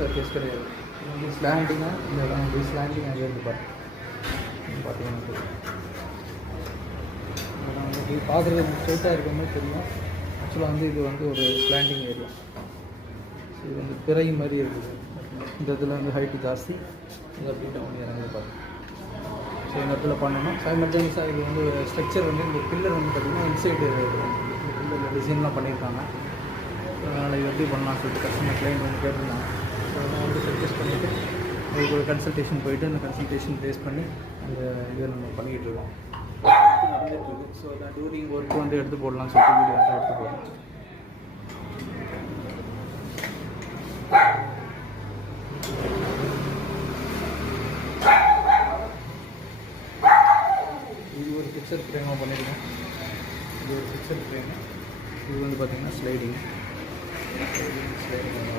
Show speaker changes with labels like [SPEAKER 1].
[SPEAKER 1] Surface கிடையாது இது வந்து ஸ்லாண்டிங்காக இந்த இடம் வந்து ஸ்லாண்டிங் அங்கே இருந்து பார்த்தீங்கன்னா தெரியும். இப்படி பார்க்குறது ஸ்ட்ரைட்டாக இருக்க மாதிரி தெரியும் ஆக்சுவலாக வந்து இது வந்து ஒரு ஸ்லாண்டிங் ஏரியா இது வந்து பிறை மாதிரி இருக்குது இந்த இடத்துல வந்து ஹைட்டு ஜாஸ்தி இது அப்படி டவுன் இறங்குது பாரு ஸோ இந்த இடத்துல பண்ணணும் சைமல்டேனியஸாக இது வந்து ஸ்ட்ரக்சர் வந்து இந்த பில்லர் வந்து பார்த்திங்கன்னா இன்சைடு பில்லர் டிசைன்லாம் பண்ணியிருக்காங்க அதனால் இது எப்படி பண்ணலாம் சொல்லிட்டு கஸ்டமர் கிளைண்ட் வந்து கேட்டிருந்தாங்க ஸோ அதெல்லாம் வந்து சஜஸ்ட் பண்ணிவிட்டு அதுக்கு ஒரு கன்சல்டேஷன் போயிட்டு அந்த கன்சல்டேஷன் பேஸ் பண்ணி அந்த இதை நம்ம பண்ணிக்கிட்டு இருக்கோம். நடந்துகிட்ருக்கு ஸோ அந்த டூரிங் ஒர்க் வந்து எடுத்து போடலாம் சோஷியல் வீடியோ வந்து எடுத்து போடலாம் இது ஒரு பிக்சர் ஃப்ரேமாக பண்ணியிருக்கேன் இது ஒரு பிக்சர் ஃப்ரேம் இது வந்து பார்த்திங்கன்னா ஸ்லைடிங் ஸ்லைடிங் ஸ்லைடிங்